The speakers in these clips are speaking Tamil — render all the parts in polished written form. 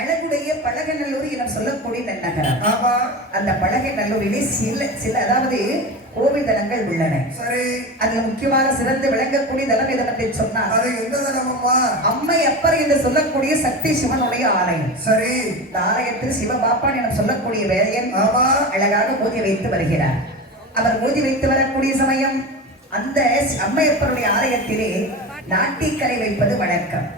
அழகுடைய பழகநல்லூர் என சொல்லக்கூடிய நன்னகரம். அந்த பழகநல்லூரிலே சில அதாவது கோவில் தலங்கள் உள்ளன. சரி, அதுல முக்கியமாக சிறந்து விளங்கக்கூடிய தலம் எதனை சொன்னார். அது எந்த தலம் அம்மா? அம்மை அப்பர் என்று சொல்லக்கூடிய சக்தி சிவனுடைய ஆலயம். சரி, இந்த ஆலயத்தில் சிவபாப்பான் என சொல்லக்கூடிய வேலையன் அழகாக பூஜை வைத்து வருகிறார். அவர் பூஜை வைத்து வரக்கூடிய சமயம் அந்த அம்மையப்பருடைய ஆலயத்திலே நாட்டிக்கலை வைப்பது வழக்கம்.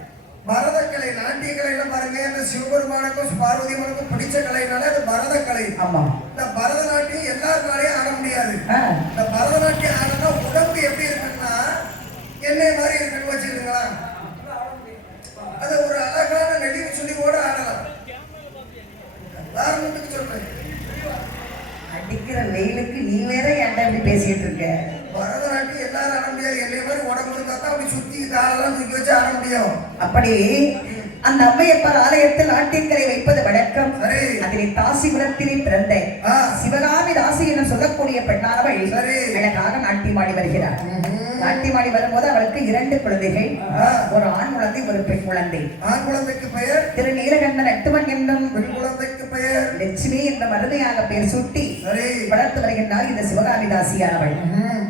பரதக்கலை, நாட்டியக்கலை பாருங்க, இந்த சிவபெருமானுக்கும் பார்வதியம்மனுக்கும் பிடிச்ச கலைனால அது பரதக்கலை. ஆமா, இந்த பரதநாட்டியம் எல்லாருனாலையும் ஆட முடியாது. இந்த பரதநாட்டியம் ஆடினா உடம்பு எப்படி இருக்குன்னா என்னை மாதிரி இருக்குன்னு வச்சுருங்களா, அது ஒரு அழகான நெளிவு சொல்லி கூட ஆடலாம். உதாரணத்துக்கு சொல்றேன், அடிக்கிற வெயிலுக்கு நீ வேற ஏன்டா இப்படி பேசிட்டு இருக்க? பரதநாட்டியம் எல்லாரும் ஆட முடியாது. என்னை மாதிரி உடம்பு இருந்தா தான் அப்படி சுத்தி காலெல்லாம் தூக்கி வச்சு ஆட முடியும். அப்படி அந்த அம்மையப்பர் ஆலயத்தில் நாட்டியக்கலை வைப்பது வழக்கம். அதிலே தாசி குலத்திலே பிறந்த சிவகாமி தாசி என சொல்லக்கூடிய பெண்ணானவள் அழகாக நாட்டியமாடி வருகிறார். நாட்டியமாடி வரும்போது அவளுக்கு 2 குழந்தைகள், ஒரு ஆண் குழந்தை, ஒரு பெண் குழந்தை. ஆண் குழந்தைக்கு பெயர் திரு நீலகண்டன் நட்டுவன் என்னும், பெண் குழந்தைக்கு பெயர் லட்சுமி என்ற மருமையாக பெயர் சுட்டி வளர்த்து வருகின்றார் இந்த சிவகாமி தாசியானவள்.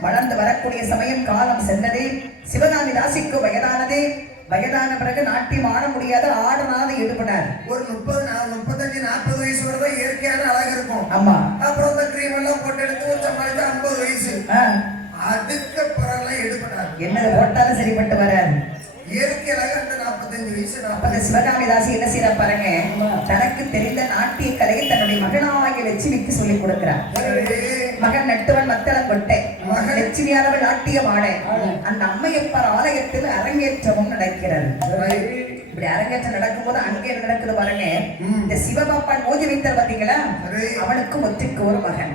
வளர்ந்து வரக்கூடிய சமயம் காலம் சென்றதே. சிவகாமி தாசிக்கு வயதானதே. வயதான பிறகு நாட்டியம் ஆட முடியாத, ஆடனாத ஈடுபட்டார். ஒரு 35-40 வயசு வரதான் இயற்கையான அழகு இருக்கும். ஆமா, அப்புறம் இந்த கிரீம் எல்லாம் போட்டு எடுத்து ஒரு சமாளிச்சு 50 வயசு, அதுக்கு பிறகு ஈடுபட்டார். என்னது போட்டாலும் சரிப்பட்டு வராது. இயற்கை அழகு அந்த 45 வயசு. அப்ப சிவகாமி தாசி என்ன செய்யற பாருங்க, தனக்கு தெரிந்த நாட்டிய கலையை தன்னுடைய மகனாகிய லட்சுமிக்கு சொல்லிக் கொடுக்கிறார். மகன் நட்டுவன் மத்தளம் கொட்டை, லட்சுமியானவள் நாட்டியம் ஆட. அந்த அம்மையப்பர் ஆலயத்தில் அரங்கேற்றமும் நடக்கிறது. இப்படி அரங்கேற்றம் நடக்கும் போது அங்கே நடக்குது பாருங்க, இந்த சிவபாப்பான் மோதி வைத்தார் பாத்தீங்களா, அவனுக்கு ஒற்றைக்கு ஒரு மகன்,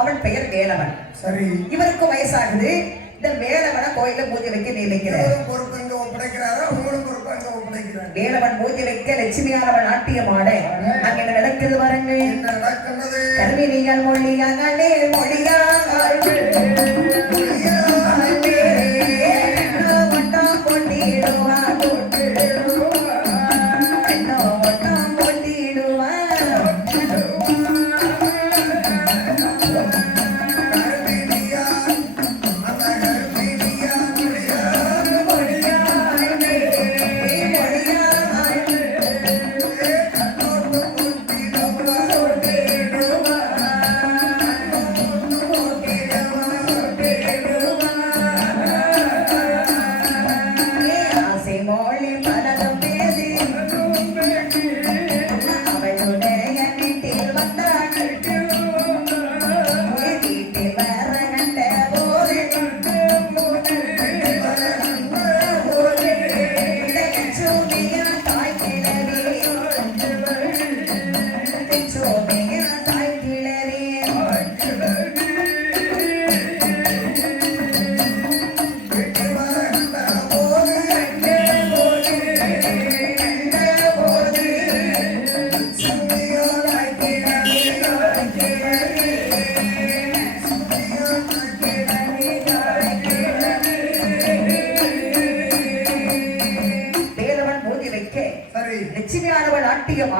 அவன் பெயர் வேலவன். சரி, இவருக்கு வயசாகுது. இந்த வேலவனை கோயில பூஜை வைக்க நியமிக்கிறார். வேலவன் பூஜை வைக்க லட்சுமியானவள் நாட்டியமாட அங்க என்ன நடக்குது பாருங்க. கருவினியால் மொழியாங்களே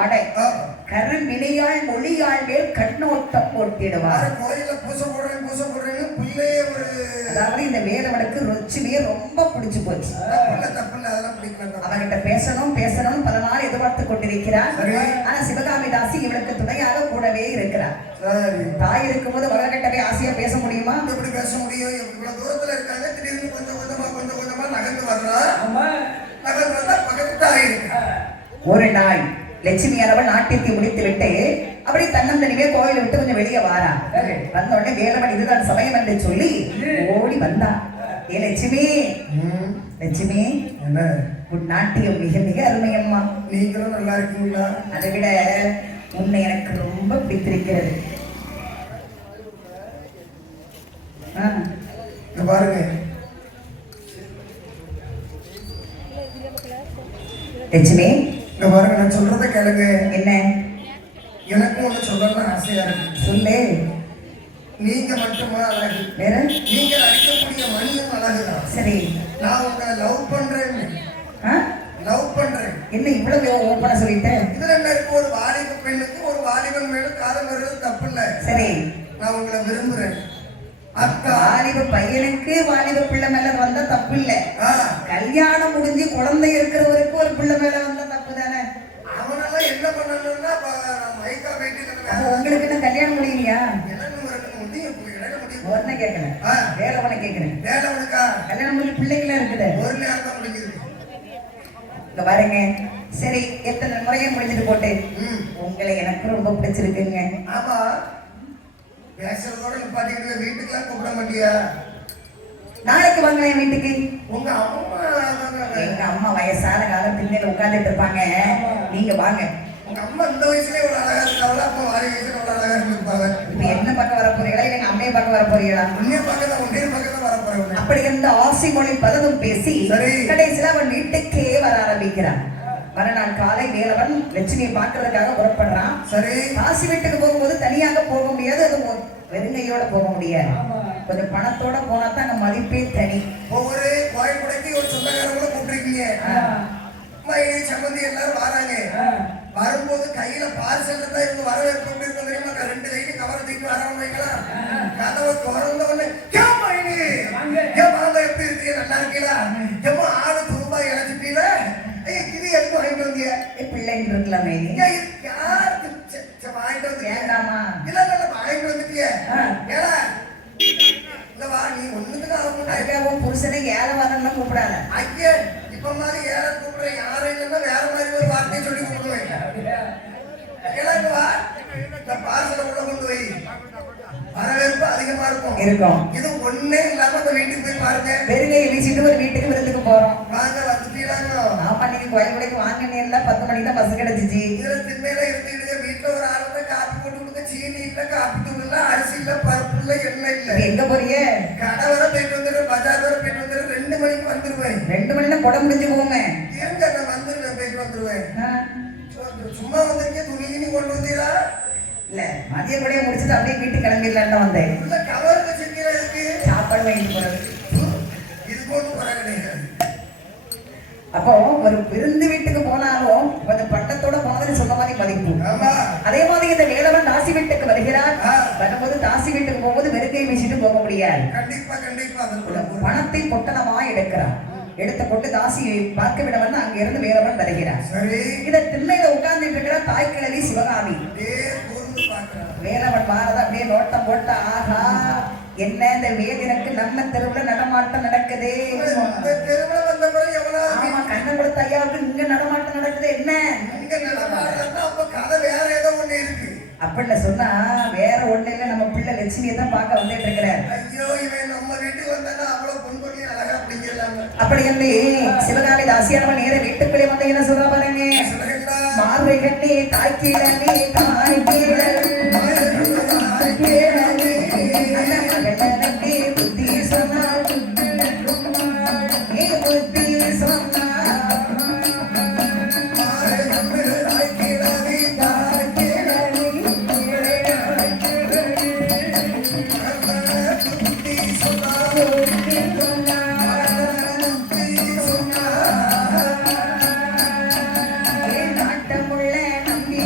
ஆடை கருவினையாள் மொழியாள் மேல் கண்ணோட்டம் போட்டிடுவார். கோயில பூசை போடுறேன்னு பிள்ளையே ஒரு அதாவது இந்த வேலவனுக்கு ருச்சிமே ரொம்ப பிடிச்சு போச்சு. அவன்கிட்ட பேசணும் பல நாள் எதிர்பார்த்து கொண்டிருக்கிறார். ஆனா சிவகாமி தாசி இவனுக்கு துணையாக கூடவே இருக்கிறார். தாய் இருக்கும்போது மகன்கிட்டவே ஆசையா பேச முடியுமா? எப்படி பேச முடியும்? இவ்வளவு தூரத்துல இருக்காங்க, திடீர்னு கொஞ்சம் கொஞ்சமா நகர்ந்து வர்றா. நகர்ந்து வந்தா பக்கத்து தாய் இருக்கு. ஒரு நாள் லட்சுமி அரவன் நாட்டியத்தை முடித்து விட்டு அப்படி தன்னந்தனிவே கோயிலை விட்டு கொஞ்சம் வெளியே வாரா. வந்த உடனே வேலவன் இதுதான் சமயம் என்று சொல்லி ஓடி வந்தா. ஏ லட்சுமி, லட்சுமி உன் நாட்டியம் மிக மிக அருமையம்மா. நீங்களும் நல்லா இருக்கீங்களா? அதை விட உன்னை எனக்கு ரொம்ப பிடித்திருக்கிறது. பாருங்க லட்சுமி, பாருங்க நான் சொல்றத கேளுங்க. என்ன? எனக்கும் ஒண்ணு சொல்லணும்னு ஆசையா இருக்கு. சொல்லு. நீங்க மட்டுமா அழகு? வேற? நீங்க அடிக்கக்கூடிய மணியும் அழகுதான். சரி, நான் உங்களை லவ் பண்றேன். என்ன இவ்வளவு ஓப்பனா சொல்லிட்டேன்? இதுல என்ன இருக்கு? ஒரு வாலிப பெண்ணுக்கு ஒரு வாலிபன் மேல காதல் வருவது தப்பு இல்ல. சரி, நான் உங்களை விரும்புறேன். வாலிப பையனுக்கு வாலிப பிள்ளை மேல வந்தா தப்பு இல்ல. கல்யாணம் முடிஞ்சு குழந்தை இருக்கிறவருக்கு ஒரு பிள்ளை மேல வந்தா தப்பு தானே? அவனெல்லாம் என்ன பண்ணணும்னா மைக்கா போயிட்டு உங்களுக்கு என்ன கல்யாணம் முடியலையா? உடனே கேட்கிறேன், வேலவனை கேட்கிறேன். வேலவனுக்கா கல்யாணம் முடிஞ்சு பிள்ளைங்களா இருக்குது? ஒரு நேரம் தான் முடிஞ்சது. இங்க பாருங்க, சரி எத்தனை முறையும் முடிஞ்சிட்டு போட்டு உங்களை எனக்கு ரொம்ப பிடிச்சிருக்குங்க. ஆமா, பேசுறதோட நிப்பாட்டிக்கிட்டு வீட்டுக்கெல்லாம் கூப்பிட மாட்டியா? நாளைக்கு வாங்க என் வீட்டுக்கு. உங்க அம்மா? எங்க அம்மா வயசான காலம் பின்னாடி உட்கார்ந்துட்டு இருப்பாங்க, நீங்க வாங்க. உங்க அம்மா இந்த வயசுலயே ஒரு அழகா இருக்காங்களா? அப்ப வாரி வயசுல ஒரு அழகா இருந்திருப்பாங்க. இப்ப என்ன பக்கம் வர போறீங்களா இல்ல அம்மையை பக்கம் வர போறீங்களா? உன்னைய பக்கம் வர போறேன். அப்படி இருந்த ஆசை மொழி பலதும் பேசி கடைசியில அவன் வீட்டுக்கே வர ஆரம்பிக்கிறான். மறுநாள் காலை வேலவன் லட்சுமியை பார்க்கறதுக்காக புறப்படுறான். சரி, காசி வீட்டுக்கு போகும்போது தனியாக போக முடியாது, அது வெறுங்கையோட போக முடியாது. கொஞ்சம் பணத்தோட போனா தான் அங்க மதிப்பே தனி. ஒவ்வொரு கோயில் குடைக்கு ஒரு சொந்தக்காரங்களை கூப்பிட்டுருக்கீங்க, சம்பந்தி எல்லாரும் வராங்க. வரும்போது கையில பார்சல் இருந்தா இவங்க வரவேற்பு எப்படி இருக்கும் தெரியுமா? 2 கைக்கு கவரை தூக்கி வரவங்களா கதவை திறந்தவொடனே எப்படி இருக்கீங்க, நல்லா இருக்கீங்களா? ஏமா ஆடு துரும்பா இழைச்சிட்டீங்களா? இது எதுக்கு வாங்கிட்டு வந்தீங்க? பிள்ளைங்க இருக்கலாமே, யாருக்கு வாங்கிட்டு வந்து வேண்டாமா? இல்ல வாங்கிட்டு வந்துட்டிய ஏடா இல்லவா? நீ ஒண்ணுக்கு ஆகும் புருஷனை ஏழை வரணும்னு கூப்பிடாத. ஐயா, இப்ப மாதிரி ஏழை கூப்பிடுற யாரும் இல்லைன்னா வேற மாதிரி ஒரு வார்த்தையை சொல்லி கூப்பிடுவேன். இந்த பார்சலை உள்ள கொண்டு போய் வரவேற்பு அதிகமா இருக்கும். இது ஒண்ணே இல்லாம அந்த வீட்டுக்கு போய் பாருங்க. வெறுங்கையை வீசிட்டு ஒரு வீட்டுக்கு விருந்துக்கு போறோம். வாங்க வந்துட்டீங்களா? ஆமா, நீங்க கோயில் கடைக்கு வாங்கினே இல்ல, 10 மணிக்கு தான் பஸ் கிடைச்சிச்சு. இதுல திண்ணையில இருந்துட்டு வீட்டுல ஒரு ஆளுங்க காப்பி போட்டு கொடுக்க சீனி இல்ல, காப்பி தூள் இல்ல, அரிசி இல்ல, பருப்பு இல்ல, எண்ணெய் இல்ல. எங்க போறீங்க? கடை வர போயிட்டு வந்துடுறேன், பஜார் வர போயிட்டு வந்துடுறேன். 2 மணிக்கு வந்துருவேன். 2 மணினா கொடை முடிஞ்சு போங்க. எங்க நான் வந்துருவேன், போயிட்டு வந்துருவேன். சும்மா வந்திருக்கே, துணி கிணி கொண்டு வந்தீங்களா? இல்ல, மதிய கூட முடிச்சுட்டு அப்படியே வீட்டுக்கு கிளம்பிடலான்னு வந்தேன். இல்ல, கவர் வச்சிருக்கீங்களா? இருக்கு சாப்பாடு வாங்கிட்டு போறது. இது போட்டு போற கிடையாது. அப்போ ஒரு விருந்து வீட்டுக்கு போனாலும் கொஞ்சம் பட்டத்தோட போனதுன்னு சொன்ன மாதிரி மதிப்பு. அதே மாதிரி இந்த வேலவன் தாசி வீட்டுக்கு வருகிறார். வரும்போது தாசி வீட்டுக்கு போகும்போது வெறுங்கையை வீசிட்டு போக முடியாது. கண்டிப்பா கண்டிப்பா பணத்தை பொட்டணமா எடுக்கிறான். எடுத்துக்கொண்டு தாசியை பார்க்க விட வந்து அங்க இருந்து வேலவன் வருகிறார். இத திண்ணையில உட்கார்ந்துட்டு இருக்கிற தாய் கிழவி சிவகாமி. வேலவன் பாரத அப்படியே நோட்டம் போட்டு, ஆஹா என்ன இந்த வேதினருக்கு நம்ம தெருவுல நடமாட்டம் நடக்குது. ஆமா, கண்ணன் கொடுத்த ஐயாவுக்கு இங்க நடமாட்டம் நடக்குது. என்ன அப்படின்ல சொன்னா வேற ஒண்ணு இல்ல, நம்ம பிள்ளை லட்சுமியை தான் பார்க்க வந்துட்டு இருக்கிறார். அப்படி என்று சிவகாமி தாசியானவன் நேர வீட்டுக்குள்ளே வந்து என்ன சொல்ற பாருங்க, மார்பை கட்டி தாய்க்கீழே தாய்க்கீழே நாட்டமுள்ள நம்பி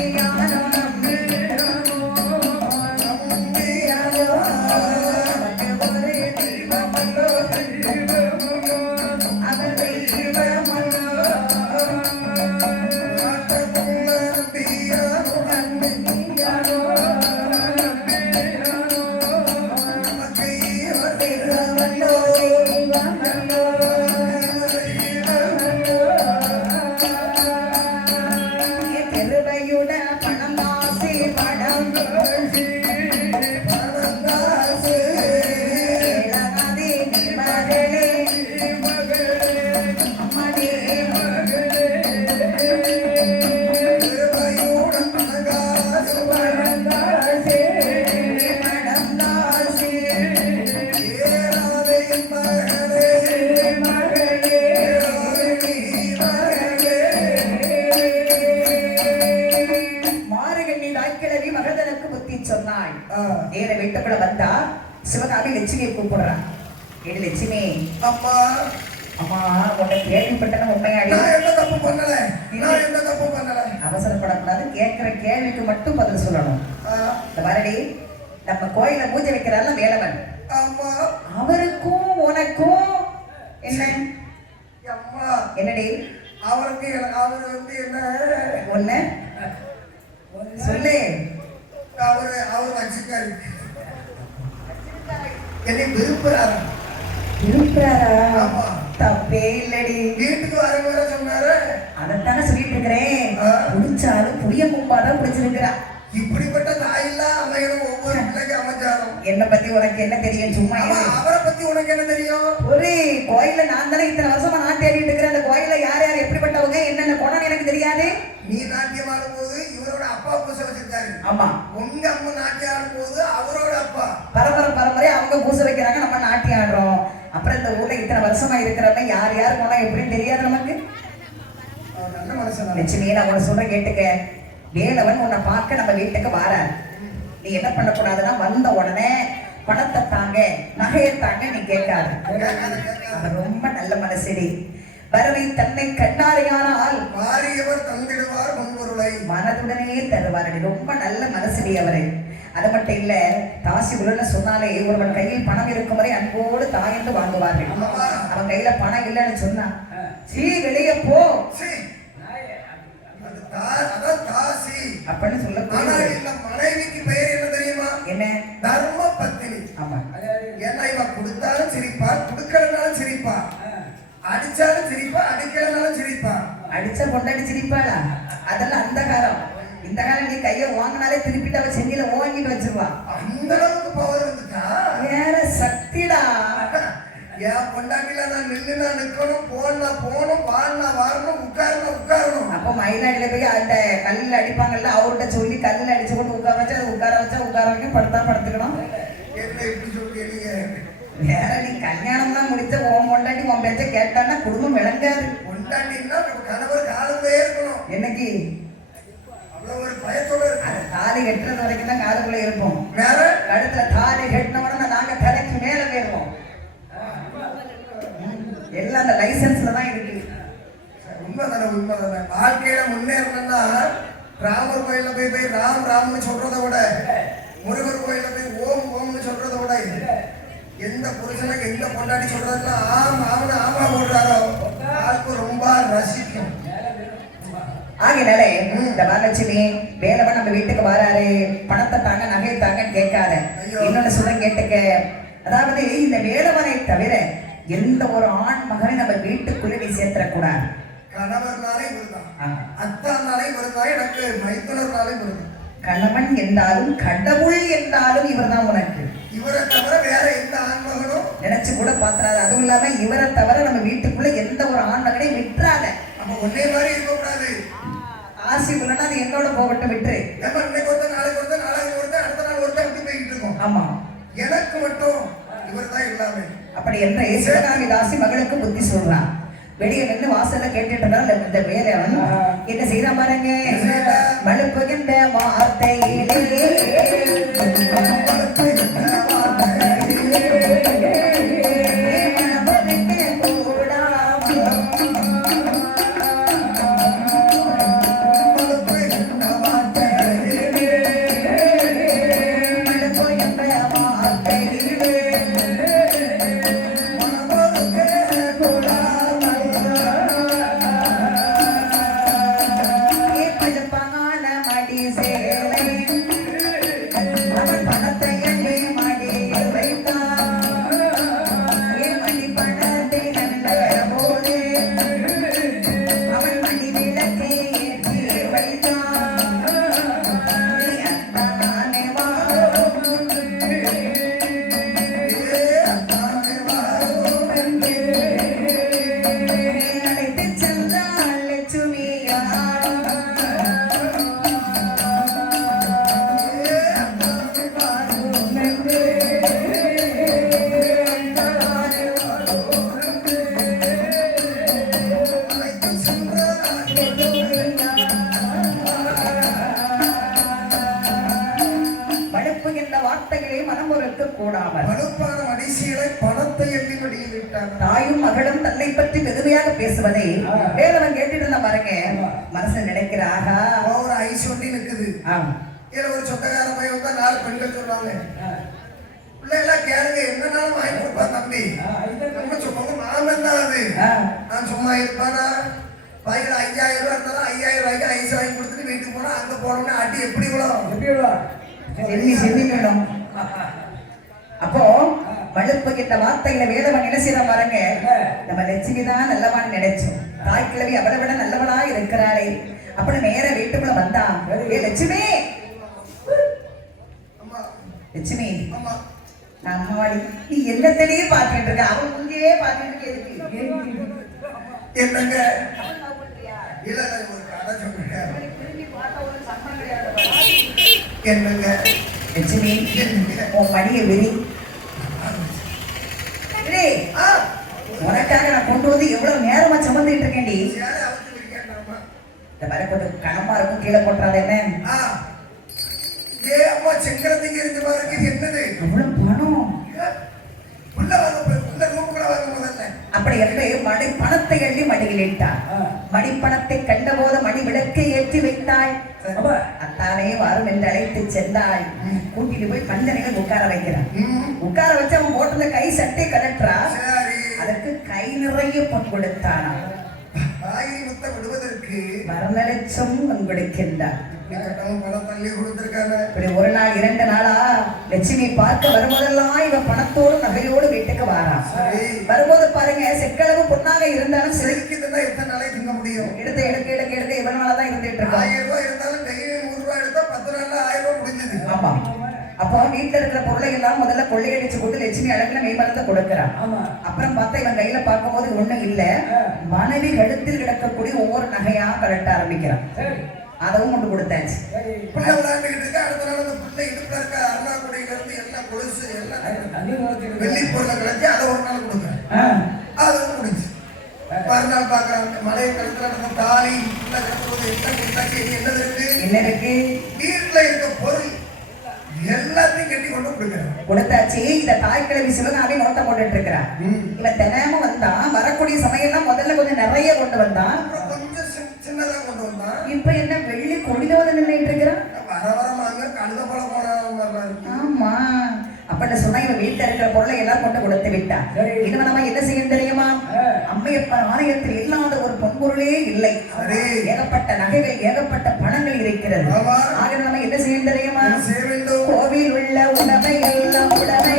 மரக்கிழவி மகதனுக்கு புத்தி சொன்னாள். நேர வீட்டுக்குள்ள வந்தா சிவகாமி லட்சுமியை கூப்பிடுறான். ஏடி லட்சுமி, அம்மா அம்மா உன்னை கேள்விப்பட்டன உண்மையாடி? நான் எந்த தப்பு பண்ணல, நான் எந்த தப்பு பண்ணல. அவசரப்படக்கூடாது, கேட்கிற கேள்விக்கு மட்டும் பதில் சொல்லணும். இந்த மாதிரி நம்ம கோயில பூஜை வைக்கிறாருல வேலவன், அம்மா அவருக்கும் உனக்கும் என்ன? அம்மா என்னடி? அவருக்கு அவர் வந்து என்ன ஒண்ணு சொல்லு. அவர் வச்சுக்காரு, என்னை விரும்புறாரா? விரும்புறாரா? ஆமா. தப்பே இல்லடி. வீட்டுக்கு வர சொன்னாரு. அதைத்தானே சொல்லிட்டு இருக்கிறேன். புடிச்சாலும் புளிய மும்பாதான் பிடிச்சிருக்கிறா. இப்படிப்பட்ட தாயெல்லாம் அமையணும், ஒவ்வொரு பிள்ளைக்கு அமைச்சாலும். என்ன பத்தி உனக்கு என்ன தெரியும்? சும்மா அவரை பத்தி உனக்கு என்ன தெரியும்? ஒரு கோயில நான் தானே இத்தனை வருஷமா நாட்டியாடிட்டு இருக்கிறேன். அந்த கோயில யார் யார் எப்படிப்பட்டவங்க என்னென்ன குணம் எனக்கு தெரியாது. நீ நாட்டியம் ஆடும் போது இவரோட அப்பா பூசை வச்சிருக்காரு. ஆமா. உங்க அம்மா நாட்டியம் ஆடும் போது அவரோட அப்பா பரம்பரை அவங்க பூசை வைக்கிறாங்க, நம்ம நாட்டியம் ஆடுறோம். அப்புறம் இந்த ஊர்ல இத்தனை வருஷமா இருக்கிறவங்க யார் யார் குணம் எப்படின்னு தெரியாது நமக்கு. நல்ல மனுஷன் லட்சுமி, நான் உன்னை சொல்ற கேட்டுக்க. வேலவன் உன்னை பார்க்க நம்ம வீட்டுக்கு வாரார். நீ என்ன பண்ணக்கூடாதுன்னா வந்த உடனே பணத்தை தாங்க நகையை தாங்க நீ கேட்காது. அவன் ரொம்ப நல்ல மனசடி. வரவை தன்னை கண்ணாரையானால் மாறியவர் தந்திடுவார் முன்பொருளை, மனதுடனே தருவாரடி. ரொம்ப நல்ல மனசடி அவரை. அது மட்டும் இல்ல, தாசி உள்ள சொன்னாலே ஒருவன் கையில் பணம் இருக்கும் வரை அன்போடு தாயந்து வாங்குவார்கள். அவன் கையில பணம் இல்லைன்னு சொன்னா சீ வெளியே போ அப்படின்னு சொல்ல. மனைவிக்கு பெயர் என்ன தெரியுமா? என்ன? தர்ம பத்தினி. ஆமா. ஏன்னா இவன் கொடுத்தாலும் சிரிப்பா, கொடுக்கலனாலும் சிரிப்பா, அடிச்சாலும் சிரிப்பா, அடிக்கலனாலும் சிரிப்பா. அடிச்சா கொண்டாடி சிரிப்பாளா? அதெல்லாம் அந்த காலம். இந்த காலம் நீ கையை வாங்கினாலே திருப்பிட்டு அவ சென்னில ஓங்கிட்டு வச்சிருவா. அந்த அளவுக்கு பவர் வந்துட்டா வேற சக்திடா. என் பொண்டாட்டில நான் நின்னுனா நிக்கணும், போனா போகணும், வாழ்னா வாழணும், உட்காருனா உட்காரணும். அப்ப மயிலாடியில போய் அந்த கல்லில் அடிப்பாங்கல்ல, அவர்கிட்ட சொல்லி கல்லில் அடிச்சு கொண்டு உட்கார வச்சா அது உட்கார வைக்க படுத்தா படுத்துக்கணும். என்ன இப்படி சொல்றீங்க? வேற நீ கல்யாணம்லாம் முடிச்ச உன் பொண்டாட்டி உன் பேச்ச கேட்டான்னா குடும்பம் விளங்காது. பொண்டாட்டின்னா கணவர் காலத்திலே இருக்கணும். என்னைக்கு அவ்வளவு ஒரு பயத்தோட அது தாலி கட்டுறது வரைக்கும் தான் காலுக்குள்ள இருப்போம். வேற அடுத்த தாலி கட்டின உடனே நாங்க தலைக்கு மேல போயிருவோம். எல்லாம் அந்த லைசன்ஸ்ல தான் இருக்கு. உண்மைதானே. வாழ்க்கையில முன்னேறணும்னா ராமர் கோயில போய் ராம் ராம்னு சொல்றதை விட, முருகர் கோயில போய் ஓம் ஓம்னு சொல்றதை விட, எந்த புருஷனுக்கு எந்த பொண்டாட்டி சொல்றதுல ஆமா ஆமா போடுறாரோ ஆளுக்கு ரொம்ப ரசிக்கும். ஆகினாலே இந்த வரலட்சுமி வேலவன் நம்ம வீட்டுக்கு வராரு, பணத்தை தாங்க நகையை தாங்கன்னு கேட்காத. இன்னொன்னு சொல்ல கேட்டுக்க. அதாவது இந்த வேலவனை தவிர எந்த ஒரு ஆண் மகனை நம்ம வீட்டுக்குள்ள நீ சேர்த்துடக்கூடாது. கணவர்னாலே இவர்தான், அத்தானாலே இவர்தான், எனக்கு மைத்துனர்னாலே இவர்தான். கணவன் என்றாலும் கடவுள் என்றாலும் இவர் தான் உனக்கு. இவரை தவிர வேற எந்த ஆண் மகனும் நினைச்சு கூட பாத்துறாது. அதுவும் இல்லாம இவரை தவிர நம்ம வீட்டுக்குள்ள எந்த ஒரு ஆண் மகனையும் விட்டுறாத. நம்ம ஒன்னே மாதிரி இருக்கக்கூடாது. ஆசி உள்ளனா அது என்னோட போகட்டும், விட்டுரு. நம்ம இன்னைக்கு ஒருத்தர், நாளைக்கு ஒருத்தர், நாளைக்கு ஒருத்தர், அடுத்த நாள் ஒருத்தர் அப்படி போயிட்டு இருக்கோம். ஆமா. எனக்கு மட்டும் இவர் தான் எல்லாமே. அப்படி என்ற சிவகாமி தாசி மகளுக்கு புத்தி சொல்றான். வெளியே நின்று வாசல்ல கேட்டுட்டு இருந்தா இந்த வேலவன் என்ன செய்யற பாருங்க. மழுப்புகின்ற வார்த்தையிலே பணமுறுக்க கூடாமல் பழுப்பான மடிசீலை பணத்தை எண்ணி மடியில் விட்டாங்க. தாயும் மகளும் தன்னை பற்றி பெருமையாக பேசுவதை வேறவன் கேட்டுட்டு இருந்தா பாருங்க. மனசு நினைக்கிற ஆகா ஒரு ஐஸ் ஒட்டி நிக்குது. ஆமா இதுல ஒரு சொந்தக்கார பையன் வந்தா 4 பெண்கள் சொல்றாங்க, பிள்ளைகளா கேளுங்க என்னன்னாலும் வாங்கி கொடுப்பா தம்பி. நம்ம சொல்லுவாங்க மாமன் தான் அது. நான் சும்மா இருப்பானா பையில 5000 ரூபாய் இருந்தாலும் 5000 ரூபாய்க்கு ஐஸ் வாங்கி கொடுத்துட்டு வீட்டுக்கு போனா அங்க போனோம்னா அடி எப்படி விழும்? செம்மி மேடம். அப்போ வலுப்பு இந்த வார்த்தையில வேதவன் என்ன செய்யற பாருங்க. நம்ம லட்சுமி தான் நல்லவான்னு நினைச்சோம். தாய் கிழவி அவளை விட நல்லவளா இருக்கிறாளே அப்படி நேர வீட்டுக்குள்ள வந்தான். ஏ லட்சுமி, லட்சுமி நான் அம்மாடி நீ என்னத்தனையே பார்த்துட்டு இருக்க, அவன் முந்தையே பார்த்துட்டு இருக்கு. என்னங்க இல்ல ஒரு கதை சொல்றேன். என்னங்க லட்சுமி உன் மடியை விரி. உனக்காக நான் கொண்டு வந்து எவ்வளவு நேரமா சுமந்துட்டு இருக்கேன்டி. இந்த மாதிரி கொஞ்சம் கனமா இருக்கும், கீழே போட்டுறாது என்ன. ஏ அம்மா செங்கலத்துக்கு இருந்து பாருங்க என்னது அவ்வளவு பணம். உள்ள வாங்க உள்ள ரூமுக்குள்ள வாங்க முதல்ல. அப்படி என்று மடி பணத்தை எண்ணி மடியில் இட்டார். மடிப்பணத்தை கண்டபோது மணி விளக்கை ஏற்றி வைத்தாய். அத்தானே வரும் என்று அழைத்து சென்றாய். கூட்டிட்டு போய் பஞ்சனைகள் உட்கார வைக்கிறான். உட்கார வச்சு அவன் போட்டிருந்த கை சட்டை கலட்டுறா. அதற்கு கை நிறைய பொன் கொடுத்தானா. தாயை முத்த விடுவதற்கு வரலட்சம் கொடுக்கின்றார். இப்படி ஒரு நாள் 2 நாளா லட்சுமி பார்க்க வரும்போதெல்லாம் இவன் பணத்தோடு நகையோடு வீட்டுக்கு வாரான். வரும்போது பாருங்க செக்களவு பொண்ணாக இருந்தாலும் செலுக்கிட்டு எத்தனை நாளை திங்க முடியும்? எடுத்து எடுக்க எடுக்க எடுக்க இவனாலதான் இருந்துட்டு இருக்கான். 1000 ரூபாய் இருந்தாலும் கையில 100 ரூபாய் எடுத்தா 10 நாள்ல 1000 ரூபாய் முடிஞ்சது. ஆமா. அப்போ வீட்டுல இருக்கிற பொருளை எல்லாம் முதல்ல கொள்ளையடிச்சு கொடுத்து லட்சுமி அழகுல மெய்மறந்து கொடுக்கிறான். அப்புறம் பார்த்தா இவன் கையில பார்க்கும் போது ஒண்ணும் இல்ல. மனைவி கழுத்தில் கிடக்கக்கூடிய ஒவ்வொரு நகையா கலட்ட ஆரம்பிக்கிறான். அதவும் கொண்டு கொடுத்தாச்சு. பிள்ளை விளையாண்டுகிட்டு இருக்க. அடுத்த நாள் அந்த பிள்ளை இடுப்புல இருக்க அருணாக்குடியில இருந்து எல்லாம் கொலுசு எல்லாம் வெள்ளி பொருளை கலச்சி அதை ஒரு நாள் கொடுக்குறேன். அது முடிஞ்சு மறுநாள் பாக்குறாங்க மலையை கழுத்துல நடந்த தாலி பிள்ளை கிடக்கும்போது எல்லாம் கொடுத்தாச்சு. என்னது இருக்கு? என்ன இருக்கு? வீட்டுல இருக்க பொருள் எல்லாத்தையும் கட்டி கொண்டு கொடுக்குறேன். கொடுத்தாச்சு. இந்த தாய்க்கிழவி சிவகாமி நோட்டம் போட்டுட்டு இருக்கிறான். இவன் தினமும் வந்தான். வரக்கூடிய சமையல்லாம் முதல்ல கொஞ்சம் நிறைய கொண்டு வந்தான். கொஞ்சம் சின்னதா கொண்டு வந்தான். இப்ப என்ன வெள்ளி கொடியில வந்து நின்றுட்டு இருக்கிறான். வர வர வாங்க கழுத போல போன. ஆமா. அப்ப சொன்னா இவன் வீட்டுல இருக்கிற பொருளை எல்லாம் கொண்டு கொடுத்து விட்டான். இனிமே நம்ம என்ன செய்யணும் தெரியுமா? அம்மையப்ப ஆலயத்தில் இல்லாத ஒரு பொன்பொருளே இல்லை. ஏகப்பட்ட நகைகள் ஏகப்பட்ட பணங்கள் இருக்கிறது. ஆக நம்ம என்ன செய்யணும் தெரியுமா? கோவில் உள்ள உடமை எல்லாம் உடமை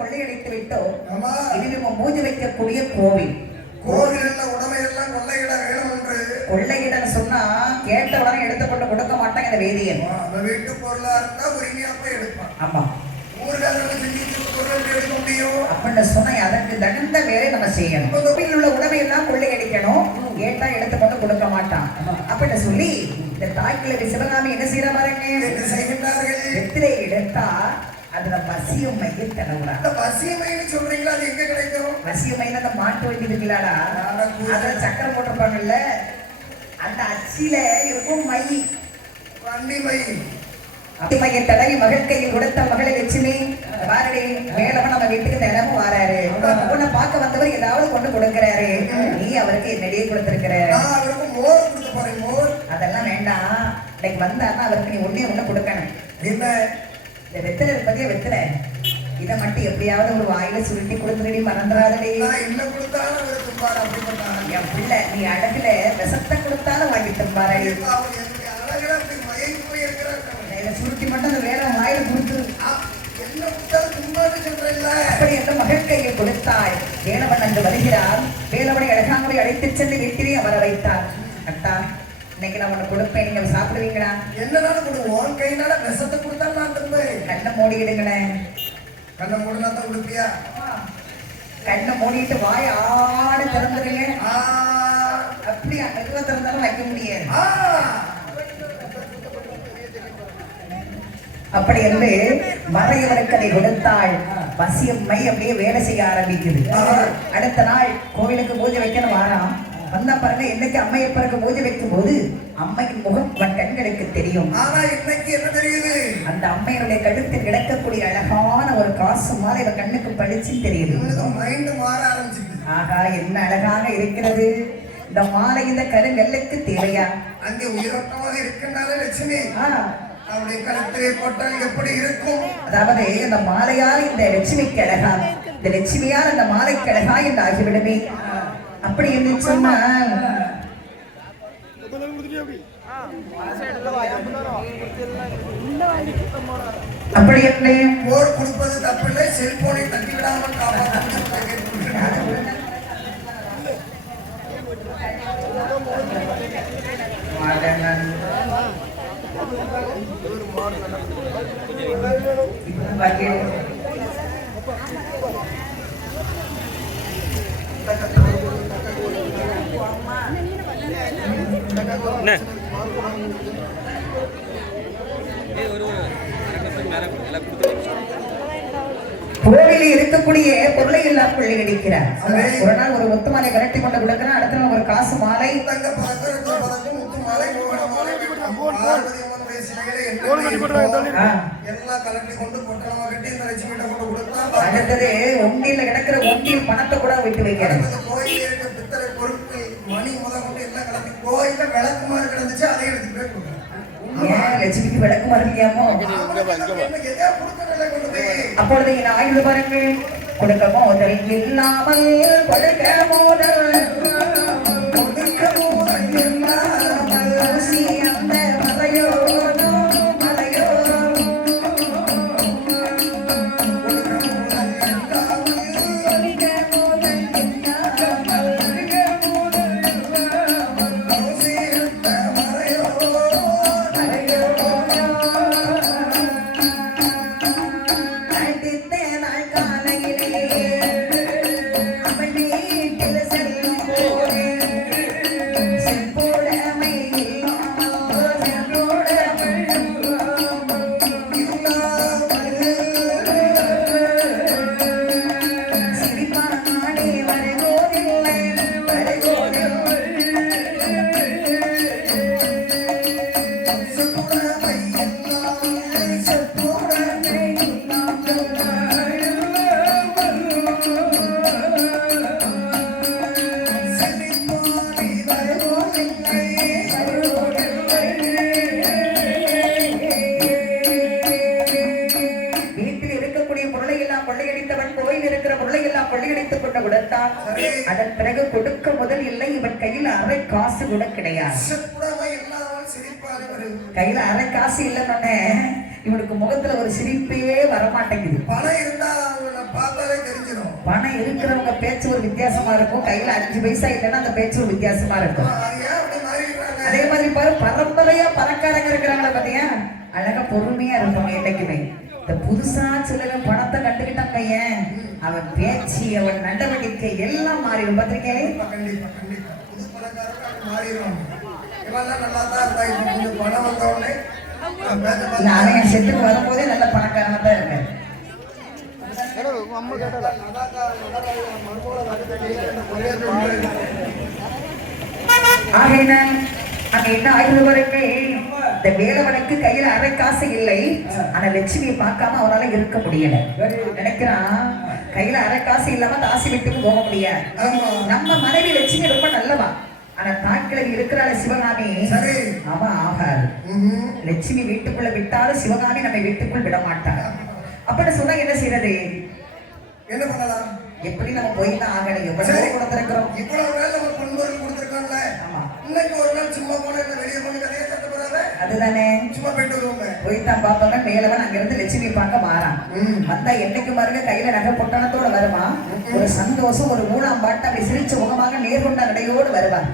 கொள்ளையடித்து விட்டோம். இனிமே பூஜை வைக்கக்கூடிய கோவில். கோவில் உடமை எல்லாம் கொள்ளையிட வேணும் என்று கொள்ளையிடன்னு சொன்னா கேட்ட உடனே எடுத்துக்கொண்டு கொடுக்க மாட்டாங்க இந்த வேதியன். வீட்டு பொருளா இருந்தா உரிமையா போய் எடுப்பான். ஆமா. அப்படின்னு சொன்னா அதற்கு தகுந்த வேலை நம்ம செய்யணும். கோவில் உள்ள உடமை எல்லாம் கொள்ளையடிக்கணும். கேட்டா எடுத்துக்கொண்டு கொடுக்க மாட்டான். அப்படின்னு சொல்லி இந்த தாய்க்கிழவி சிவகாமி என்ன செய்யற பாருங்க. வெத்திரை எடுத்தா அதுல வசியம்மையை தடவுறாங்க. வசியம்மைன்னு சொல்றீங்களா? அது எங்க கிடைக்கும்? வசியம்மைன்னு அந்த மாட்டு வண்டி இருக்குல்லடா, அதுல சக்கரை போட்டிருப்பாங்கல்ல, அந்த அச்சில இருக்கும் மை. வண்டி மை. அத்திமையை தடவி மகள் கையில் கொடுத்த மகளை லட்சுமி வாரடி வேலவன் நம்ம வீட்டுக்கு தினமும் வாராரு. உன்னை பார்க்க வந்தவர் ஏதாவது கொண்டு கொடுக்கிறாரு. நீ அவருக்கு என்னடியே கொடுத்திருக்கிற. அவருக்கு மோர் கொடுத்து பாரு. மோர் அதெல்லாம் வேண்டாம். இன்னைக்கு வந்தாருன்னா அவருக்கு நீ ஒண்ணு கொடுக்கணும். என்ன? இந்த வெத்தலை இருப்பதே வெத்தலை. இதை மட்டும் எப்படியாவது ஒரு வாயில சுருட்டி கொடுத்துடி மறந்துடாதடி. என்ன கொடுத்தாலும் அவர் தும்பாரு. அப்படி பண்ணாங்க என் பிள்ளை. நீ அழகுல விஷத்தை கொடுத்தாலும் வாங்கி தும்பாரு. அழகுல அப்படி மயங்கி போய் இருக்கிறாங்க. சுருட்டி மட்டும் அந்த வேற வாயில கொடுத்து என்ன கொடுத்தாலும் தும்பாட்டு சொல்றேன்ல. அப்படி என்ற மகள் கையை கொடுத்தாள். வேலவன் அன்று வருகிறார். வேலவனை அழகாமலை அழைத்துச் சென்று வீட்டிலே அமர வைத்தார். அத்தா, இன்னைக்கு நான் உனக்கு கொடுப்பேன், நீங்க சாப்பிடுவீங்களா? என்னனாலும் கொடுவோம். கையினால விஷத்தை கொடுத்தாலும் நான் தருவேன். கண்ணை மூடிடுங்களேன். கண்ணை மூடினா தான் கொடுப்பியா? கண்ணை மூடிட்டு வாய் ஆட திறந்துருங்க. அப்படி அங்க திறந்தாலும் வைக்க முடியாது. அப்படி என்று மறையவருக்கு அதை கொடுத்தாள். பசியம்மை அப்படியே வேலை செய்ய ஆரம்பிக்குது. அடுத்த நாள் கோவிலுக்கு பூஜை வைக்கணும் வாராம். வந்தா பாருங்க, இன்னைக்கு அம்மையப்பருக்கு பூஜை வைக்கும் போது அம்மையின் முகம் அவன் கண்களுக்கு தெரியும். ஆனா இன்னைக்கு என்ன தெரியுது? அந்த அம்மையுடைய கழுத்தில் கிடக்கக்கூடிய அழகான ஒரு காசு மாலை இவன் கண்ணுக்கு பளிச்சு தெரியுது. மைண்ட் மாற ஆரம்பிச்சுது. ஆகா, என்ன அழகாக இருக்கிறது இந்த மாலை. இந்த கருங்கல்லுக்கு தேவையா? அங்கே உயிரோட்டமாக இருக்கின்றாலே லட்சுமி. அவருடைய கழுத்திலே போட்டால் எப்படி இருக்கும்? அதாவது இந்த மாலையால் இந்த லட்சுமிக்கு அழகா, இந்த லட்சுமியால் அந்த மாலைக்கு அழகா என்று ஆகிவிடுமே. அப்படி என்று சொன்னால் அப்படி என்று போர் கொடுப்பது தப்பில்லை. செல்போனை தட்டி விடாமல் காப்பாற்ற கோவிலில் இருக்கக்கூடிய பொருளை எல்லாம் கொள்ளை அடிக்கிறார். ஒரு நாள் ஒரு முத்து மாலை கரட்டி கொண்டு கொடுக்கிறான். அடுத்த நாள் ஒரு காசு மாலை, தங்க பதக்கம், முத்து மாலை, எல்லாம் கலட்டி கொண்டு பொட்டலமா கட்டி இந்த லட்சுமியிட்ட கொண்டு கொடுத்தா. அடுத்தது ஒண்டியில கிடக்கிற ஒண்டியில் பணத்தை கூட விட்டு வைக்கிறது. கோயில இருக்க பித்தளை பொருட்கள் மணி முதல் கொண்டு எல்லாம் கலட்டி கோயில விளக்குமாறு கிடந்துச்சு, அதை எடுத்து போய் கொடுக்குறேன். லட்சுமிக்கு விளக்கு மறுக்கையாமோ? அப்பொழுது என் ஆய்வு பாருங்கள். கொடுக்க மோதல் இல்லாமல் கொடுக்க மோதல் அந்த மலையோரோ மலையோரோ அதன் பிறகு கொடுக்க முதல் இல்லை. இவன் கையில் அரை காசு கூட கிடையாது. கையில அரை காசு இல்லைன்னு இவனுக்கு முகத்துல ஒரு சிரிப்பே வரமாட்டேங்குது. பணம் இருந்தா பார்த்தாலே தெரிஞ்சிடும். பணம் இருக்கிறவங்க பேச்சு ஒரு வித்தியாசமா இருக்கும். கையில 5 பைசா இல்லைன்னா அந்த பேச்சு ஒரு வித்தியாசமா இருக்கும். அதே மாதிரி பாரு, பரம்பரையா பணக்காரங்க இருக்கிறாங்களா பாத்தியா, அழகா பொறுமையா இருப்பாங்க என்னைக்குமே. இந்த புதுசா சிலர் பணத்தை கண்டுகிட்டான் பையன், அவன் பேச்சு அவன் நடவடிக்கை எல்லாம் மாறிடும். பாத்திருக்கேன். கண்டிப்பா கண்டிப்பா புது பணக்காரங்க மாறிடும். இவெல்லாம் நல்லா தான் இருந்தா இப்ப கொஞ்சம் பணம் வந்த உடனே அவன் செட்டுக்கு வரும்போதே நல்ல பணக்காரனா தான் இருக்கேன். ஆகையினால் அங்க என்ன ஆயுத வரைக்கு இந்த வேலவனுக்கு கையில அரை காசு இல்லை. ஆனா லட்சுமியை பார்க்காம அவனால இருக்க முடியல. நினைக்கிறான் கையில அரை காசு இல்லாம தாசி வீட்டுக்கு போக முடியாது. நம்ம மனைவி லட்சுமி ரொம்ப நல்லவா. ஆனா தாட்கிழவி இருக்கிறாள் சிவகாமி. அவன் ஆகாது. லட்சுமி வீட்டுக்குள்ள விட்டாலும் சிவகாமி நம்ம வீட்டுக்குள் விட மாட்டாங்க. அப்படின்னு சொன்னா என்ன செய்யறது? என்ன பண்ணலாம்? எப்படி நம்ம போய் தான் ஆகணும். எவ்வளவு கொடுத்திருக்கிறோம். இவ்வளவு வேலை நம்ம பொன்முறையில் கொடுத்திருக்கோம்ல. இன்னைக்கு ஒரு நாள் சும்மா போனா வெளியே போன கதையை சட்டப்படாத. அதுதானே சும்மா போயிட்டு வருவோங்க. போய்தான் பாப்பாங்க. மேலவன் அங்கிருந்து லட்சுமி பார்க்க மாறான். வந்தா என்னைக்கு பாருங்க கையில நகை பொட்டணத்தோட வருமா. ஒரு சந்தோஷம் ஒரு மூணாம் பாட்டு அப்படி சிரிச்ச முகமாக நேர்கொண்ட நடையோடு வருவான்.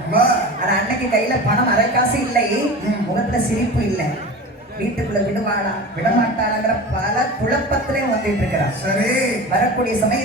ஆனா அன்னைக்கு கையில பணம் அரை காசு இல்லை. முகத்துல சிரிப்பு இல்லை. வீட்டுக்குள்ள விடுவாளா விடமாட்டாளாங்கிற பல குழப்பத்திலே வந்துட்டு இருக்கிறான். வரக்கூடிய சமயம்